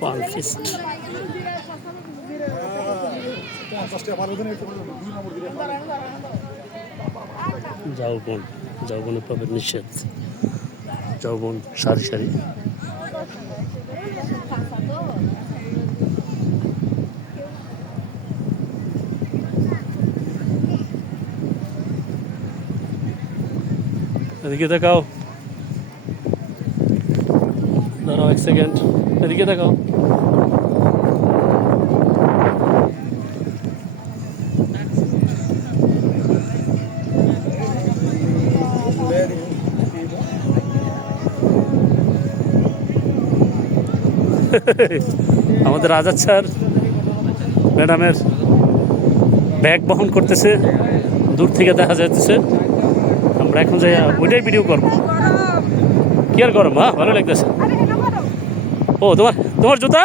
পান ফিস্ট যৌবন যৌবনের প্রভেদ নিষেধ। যৌবন সারি সারি। এদিকে দেখাও সেকেন্ড এদিকে দেখাও আমাদের আজাদ স্যার, ম্যাডামের ব্যাগ বহন করতেছে। দূর থেকে দেখা যাচ্ছে আমরা এখন যাই ওইটাই ভিডিও করব। কি আর গরম হ্যাঁ ভালো লাগতেছে। ও, তোমার তোমার জুতা?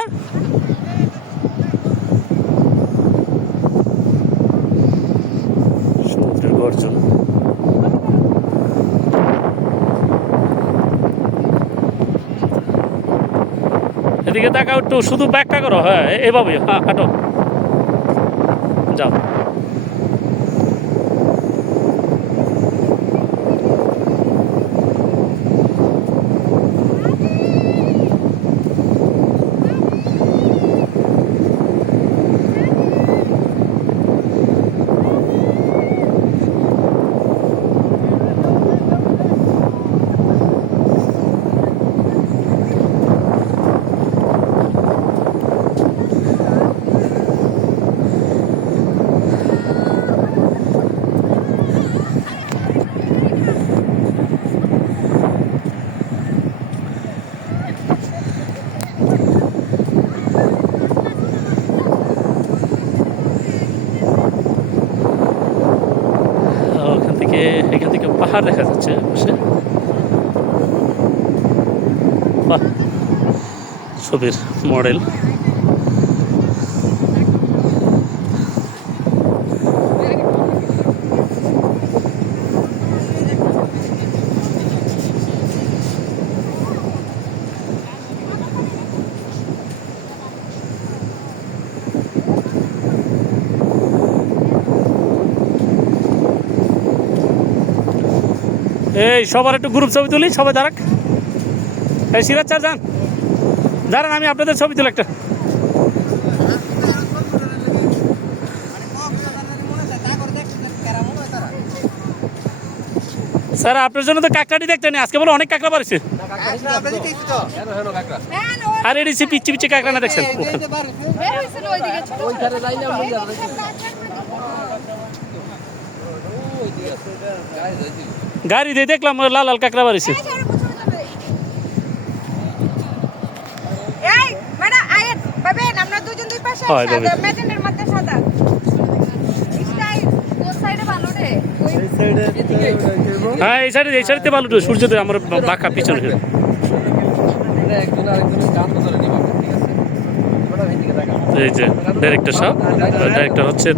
এদিকে তাকাও একটু, শুধু ব্যাগটা করো হ্যাঁ এভাবে হ্যাঁ হাঁটো। যাও ওখান থেকে এখান থেকে পাহাড় দেখা যাচ্ছে বা ছবির মডেল। এই, সবার একটু গ্রুপ ছবি তুলি, সবাই দাঁড়াক। এই, সিরাজ চার যান। দাঁড়ান, আমি আপনাদের ছবি তুলি একটা। স্যার, আপনার জন্য তো কাঁকড়াটি দেখতে নেই, আজকে বলে অনেক কাঁকড়া পারছে আর এটি সে পিচ্ছি পিচ্ছি কাঁকড়া না দেখছেন? গাড়ি দিয়ে দেখলাম ওই লাল লাল কাঁকড়া বাড়িছে হয়, কোন সাইডে ভালো রে? হ্যাঁ এই সাইডে এই সাইডে ভালো সূর্যোদয় আমার বাঁকা পিছনে একজন আরেকজনের গান ধরে নিবা ঠিক আছে? ওটা ভিতরে দেখা এই যে ডাইরেক্টর সাহেব ডাইরেক্টর হচ্ছে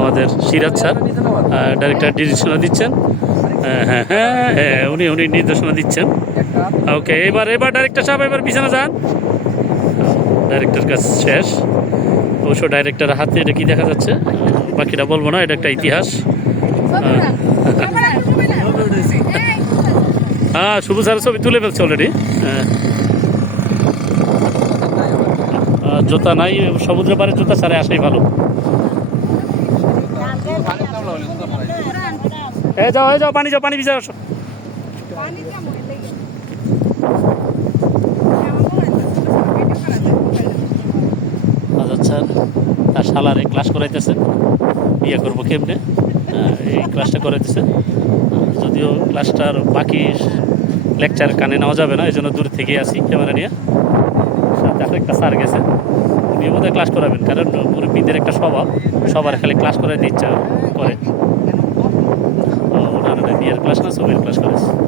আমাদের সিরাজ স্যার ডাইরেক্টর নির্দেশনা দিচ্ছেন। হ্যাঁ হ্যাঁ হ্যাঁ হ্যাঁ উনি উনি নির্দেশনা দিচ্ছেন। ওকে, এবার এবার ডাইরেক্টর সাহেব, এবার বিছানা যান। ডাইরেক্টর কাজ শেষ। অবশ্য ডাইরেক্টর হাতে এটা কি দেখা যাচ্ছে? বাকিটা বলব না, এটা একটা ইতিহাস। হ্যাঁ শুভ স্যারের ছবি তুলে ফেলছে অলরেডি জুতা নাই, সমুদ্র পারে জুতা সারে আসাই ভালো। এ যাও এ যাও, পানি যাও, পানি ভিজা আসো। স্যার, তার শালারে ক্লাস করাইতেছে। বিয়ে করব কেমনে? এই ক্লাসটা করাইতেছে। যদিও ক্লাসটার বাকি লেকচার কানে নেওয়া যাবে না, এই জন্য দূর থেকে আসি ক্যামেরা নিয়ে। সাথে আরেকটা স্যার গেছে। বোধহয় ক্লাস করাবেন কারণ মুরব্বীদের একটা স্বভাব সবার খালি ক্লাস করে দিচ্ছে করে ওনার বিয়ের ক্লাস না সবের ক্লাস করেছে